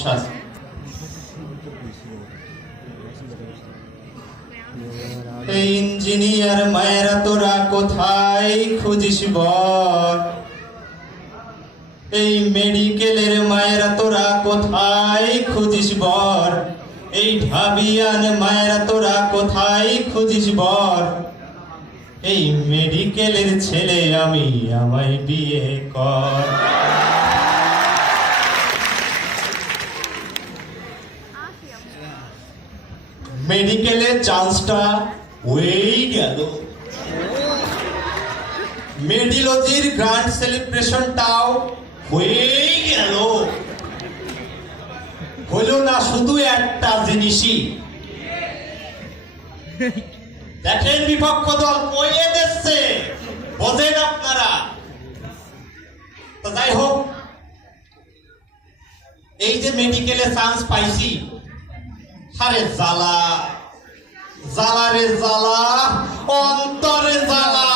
সমস্যা আছে। এই ইঞ্জিনিয়ার মায়েরা তোরা কোথায় খুঁজিস বল, এই মেডিকেলের মায়েরা তোরা কোথায় খুঁজিস বল, এই ঢাবিয়ান মায়েরা তোরা কোথায় খুঁজিস বল, এই মেডিকেলের ছেলে আমি আমায় বিয়ে কর। মেডিকেলের চান্সটা হয়েই গেল, মেডিলজির গ্র্যান্ড সেলিব্রেশনটাও হয়েই গেল। হলো না শুধু একটা জিনিসই, দেখেন বিপক্ষ দল কইয়ে দিচ্ছে, বোঝেন আপনারা। তো যাই হোক, এই যে মেডিকেলে চান্স পাইছি, আরে জ্বালা জ্বালা রে জ্বালা, অন্তরে জ্বালা।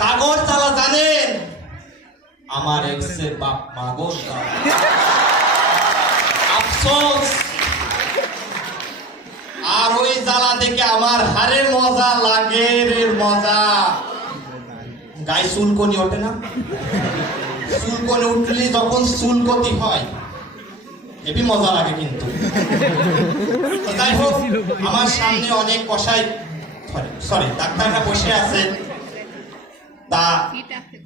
কাগজ জ্বালা জানেন, আমার এক্সের বাপ মাগো আফসোস। আর ওই জ্বালা দেখে আমার হারে মজা লাগে রে মজা। গায়ে চুলকনি ওঠে না, চুলকনি উঠলে যখন চুলকতি হয় হেবি মজা লাগে। কিন্তু যাই হোক, আমার সামনে অনেক কসাই ডাক্তাররা বসে আছে,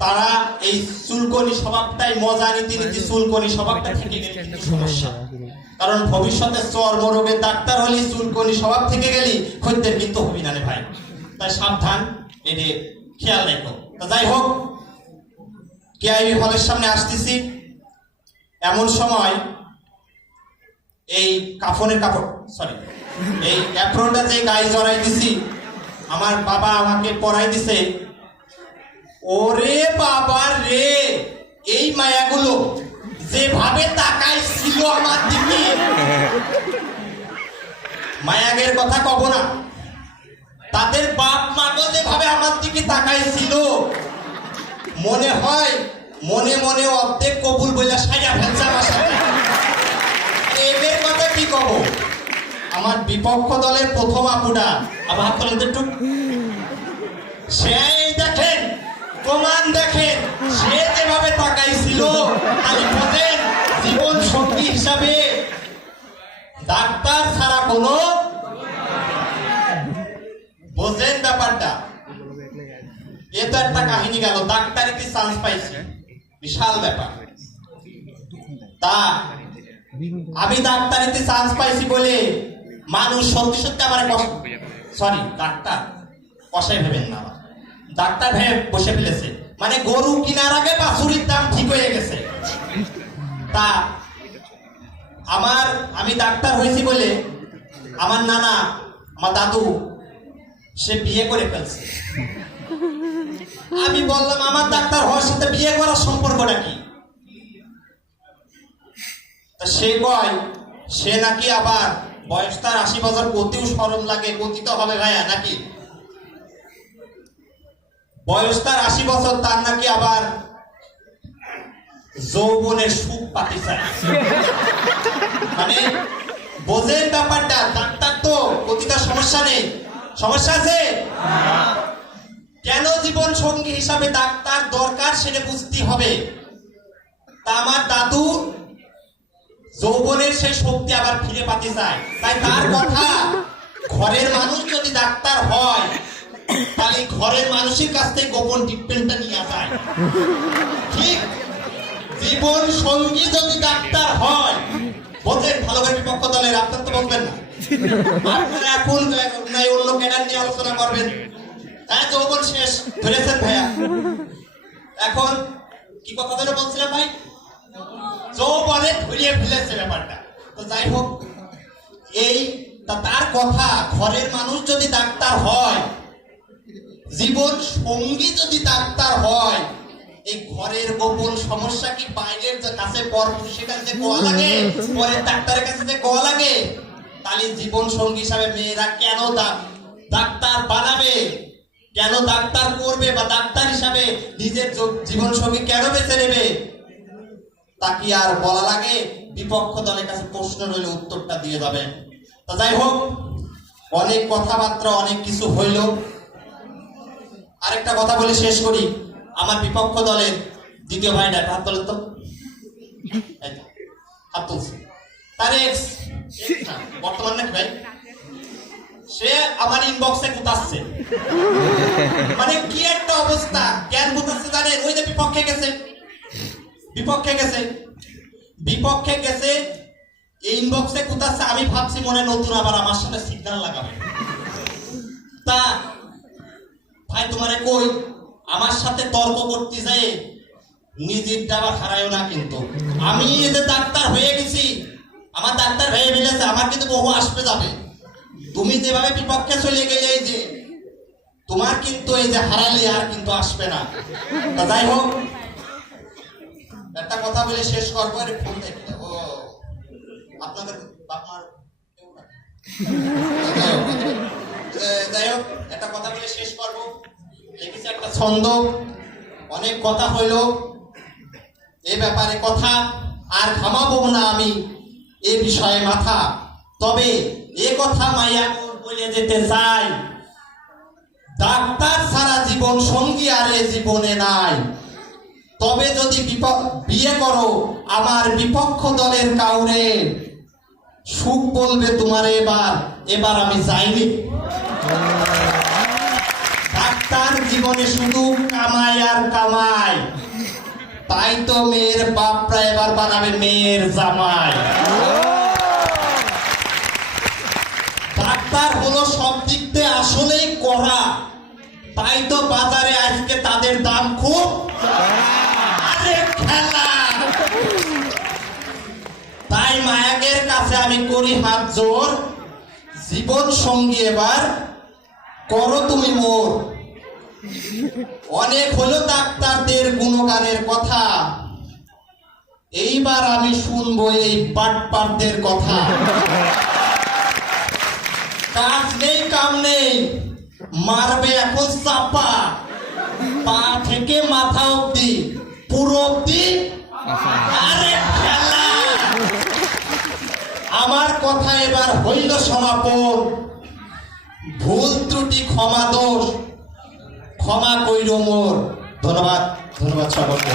তারা এই চুলকনি স্বভাবটাই মজা নিতে নিতে চুলকনি স্বভাবটা থেকে গেলে কিন্তু সমস্যা। কারণ ভবিষ্যতে চর্মরোগের ডাক্তার হলে চুলকনি স্বভাব থেকে গেলি খদ্দের কিন্তু হবি না রে ভাই। তাই সাবধান, এটি খেয়াল রেখো। যাই হোক, কেআইবি হলের সামনে আসতেছি, এমন সময় এই এই অ্যাপ্রনটা যে গায়ে জড়াই দিছি, আমার বাবা আমাকে পড়াই দিছে। ওরে বাবা রে, এই মায়াগুলো যেভাবে তাকাইছিল আমার দিকে, মায়াগের কথা কব না, তাদের বাপ মাগো যেভাবে আমার দিকে তাকাইছিল, মনে হয় মনে মনে অর্ধেক কবুল বইলা সাজা ফেলছে আমার সাথে। এদের কথা কি কব? আমার বিপক্ষ দলের প্রথম আপুটা, আবার হাত তোলেন একটু, সেই দেখেন প্রমাণ দেখেন, সে যেভাবে তাকাইছিল, আমি বলেন জীবন সঙ্গী হিসাবে ডাক্তার ছাড়া কোনো, বোঝেন ব্যাপারটা। এ তো একটা কাহিনী গেল, ডাক্তারে কি চান্স পাইছি, বিশাল ব্যাপার। তা আমি ডাক্তারিতে চান্স পাইছি বলে মানুষ সত্যি সত্যি আমার ডাক্তার কষাই ভেবেন না, ডাক্তার ভেবে বসে ফেলেছে, মানে গরু কিনার আগে বাছুরির দাম ঠিক হয়ে গেছে। তা আমি ডাক্তার হয়েছি বলে আমার নানা, আমার দাদু, সে বিয়ে করে ফেলছে। আমি বললাম আমার ডাক্তার হওয়ার সাথে বিয়ে করার সম্পর্কটা কি? সে কয় সে নাকি আবার বয়স তার 80 বছর, কতিও শরম লাগে, পতিত হবে ভাইয়া নাকি? বয়স তার 80 বছর, তার নাকি আবার যৌবনের সুখ পাতি চায়। মানে বোঝেন ব্যাপারটা, ডাক্তার তো পতিতার সমস্যা নেই, সমস্যা আছে। কেন জীবন সঙ্গী হিসাবে ডাক্তার দরকার সেটা বুঝতে হবে। তা আমার দাদু যৌবনের সেই শক্তি আবার ফিরে পাতে চায়, তাই তার কথা, ঘরের মানুষ যদি ডাক্তার হয় তাহলে ঘরের মানুষের কাছ থেকে গোপন ট্রিটমেন্টটা নিয়ে যায়। ঠিক জীবন সঙ্গী যদি ডাক্তার হয়, বলছেন ভালো করে বিপক্ষ দলের, আপনার তো বলবেন না, আপনারা এখন অন্য ক্যাডার নিয়ে আলোচনা করবেন। হ্যাঁ, যৌবন শেষ ধরেছেন ভাইয়া। এখন কি কথা ধরে বলছিলাম ভাই? যৌবনে ঘুরিয়ে ফেলেছে ব্যাপারটা। তো যাই হোক, এই তার কথা, ঘরের মানুষ যদি ডাক্তার হয়, জীবন সঙ্গী যদি ডাক্তার হয়, এই ঘরের গোপন সমস্যা কি বাইরের কাছে পরপুরুষের কাছে কোয়া লাগে, পরের ডাক্তারের কাছে যে কোয়া লাগে? তাহলে জীবন সঙ্গী হিসাবে মেয়েরা কেন ডাক্তার বানাবে, কেন ডাক্তার করবে, বা ডাক্তার হিসাবে নিজের জীবন সঙ্গী কেন বেছে নেবে, তা কি আর বলা লাগে? বিপক্ষ দলের কাছে প্রশ্ন রইলে উত্তরটা দিয়ে যাবেন। তো যাই হোক, অনেক কথাবার্তা, অনেক কিছু হইল। আরেকটা কথা বলে শেষ করি। আমার বিপক্ষ দলের দ্বিতীয় ভাইটা হাত তোলেন তো, হাত তুলছে। তার এক্স বর্তমান নাকি ভাই, সে আমার ইনবক্সে গুতাচ্ছে। মানে কি একটা অবস্থা, কেন গুতাচ্ছে জানেন? ওই যে বিপক্ষে গেছে, বিপক্ষে গেছে এই ইনবক্সে গুতাচ্ছে। আমি ভাবছি মনে নতুন আবার আমার সাথে সিগন্যাল লাগাবে। তা ভাই তোমারে কই, আমার সাথে তর্ক করতে যায় নিজেরটা আবার হারায়ও না। কিন্তু আমি এই যে ডাক্তার হয়ে গেছি, আমার ডাক্তার হয়ে মিলেছে, আমার কিন্তু বহু আসবে যাবে। তুমি যেভাবে বিপক্ষে চলে গেলে, এই যে তোমার কিন্তু এই যে হারালে আর কিন্তু আসবে না। তা যাই হোক, একটা কথা বলে শেষ করবো। ফোন দেখতে ও আপনাদের বাপমার, যাই হোক একটা কথা বলে শেষ করবো। লিখেছে একটা ছন্দ, অনেক কথা হইল এ ব্যাপারে, কথা আর থামাবো না আমি এ বিষয়ে মাথা। তবে এ কথা মাইয়া বলে যেতে চাই, ডাক্তার ছাড়া জীবন সঙ্গী আর এ জীবনে নাই। তবে যদি বিয়ে করো আমার বিপক্ষ দলের কাউরে, সুখ বলবে তোমার এবার আমি যাইনি। ডাক্তার জীবনে শুধু কামাই আর কামাই, তাই তো মেয়ের বাপরা এবার বানাবে মেয়ের জামাই। ডাক্তার হলো সব দিক দিয়ে আসলেই করা, তাই তো বাজারে আজকে তাদের দাম খুব। আরে খেলা, তাই মায়াকের কাছে আমি করি হাত জোর, জীবন সঙ্গী এবার করো তুমি মোর। অনেক হলো ডাক্তারদের গুণগানের কথা, এইবার আমি শুনবো এই বাটপারদের কথা। কাজ নেই কাম নেই, মারবে এখন চাপা, পা থেকে মাথা অব্দি পুরো অব্দি। আরে খেলা, আমার কথা এবার হইল সমাপন। ভুল ত্রুটি ক্ষমা দোষ, ক্ষমা কইর মোর। ধন্যবাদ, ধন্যবাদ সকলকে।